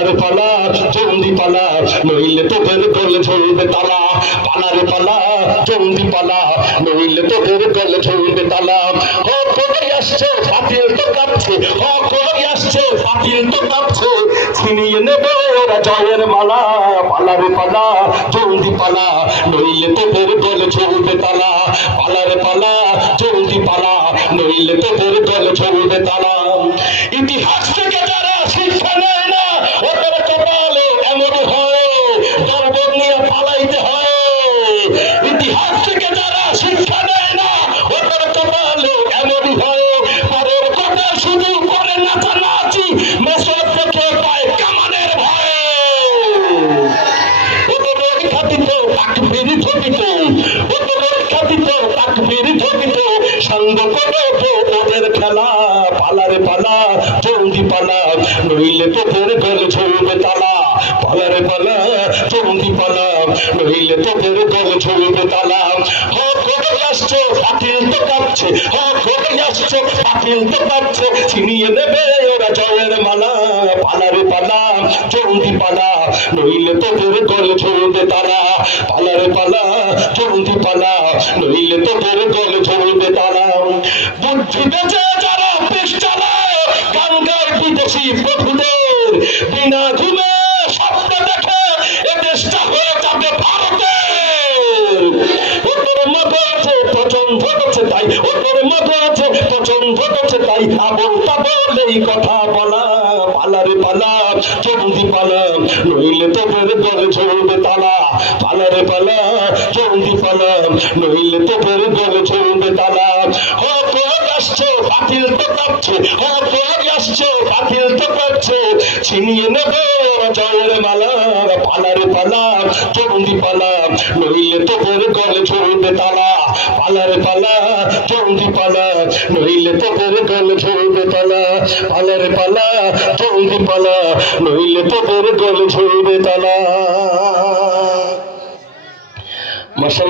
পালারে পালা জলদি পালা নইলে তোদের গলে ঝুলবে তালা পালারে পালা জলদি পালা নইলে তোদের গলে ঝুলবে তালা করে আসছে পাতিল তো কাঁপছে করে আসছে পাতিল তো কাঁপছে ছিনিয়ে নেবে ওরা জয়ের মালা পালারে পালা জলদি পালা নইলে তোদের গলে ঝুলবে তালা পালারে পালা জলদি পালা নইলে তোদের গলে ঝুলবে তালা ইতিহাস থেকে যারা শিক্ষা নেয় না ওদের কপালে এমন হয় দরবর নিয়ে পালাইতে হয় ইতিহাস থেকে যারা শিক্ষা নেয় না ওদের কপালে এমন হয় পরের কথা শুধু করে নাচানাচি মেসর থেকে পায় কামানের ভয়ে ওদের খাতিত তাকবীর ঠকিত ওদের খাতিত তাকবীর ঠকিত সঙ্গ করে ওদের খেলা পালারে পালা জলদি পালা নইলে তোদের গলে ঝুলবে তালা পালারে পালা জলদি পালা নইলে তোদের গলে ঝুলবে তালা করে আসছো পাতিল তো কাঁপছে করে আসছো পাতিল তো কাঁপছে ছিনিয়ে নেবে ওরা জয়ের মালা পালারে পালা জলদি পালা নইলে তোদের গলে ঝুলবে তালা পালারে পালা জলদি পালা নইলে তোদের গলে ঝুলবে তালা বুদ্ধি বেঁচে যারা পেশ চালায় গান গায় বিদেশি বন্ধুদের বিনা ঘুমে স্বপ্ন দেখে এ দেশটা হয়ে যাবে ভারতের ওদের মগজে পছন্দ হচ্ছে তাই ওদের মগজে পছন্দ হচ্ছে তাই আবল তাবল এই কথা বলা পালারে পালা জলদি পালা নইলে তোদের গলে ঝুলবে তালা পালারে পালা জলদি পালা নইলে তোদের গলে ঝুলবে তালা আসছো পাতিল তো কাঁপছে আসছো পাতিল তো কাঁপছে ছিনিয়ে নেবে জয়ের মালা পালারে পালা জলদি পালা নইলে তোদের গলে ঝুলবে তালা পালারে পালা জলদি পালা নইলে তোদের গলে ঝুলবে তালা পালারে পালা জলদি পালা নইলে তোদের গলে ঝুলবে তালা। মাশাআল্লাহ।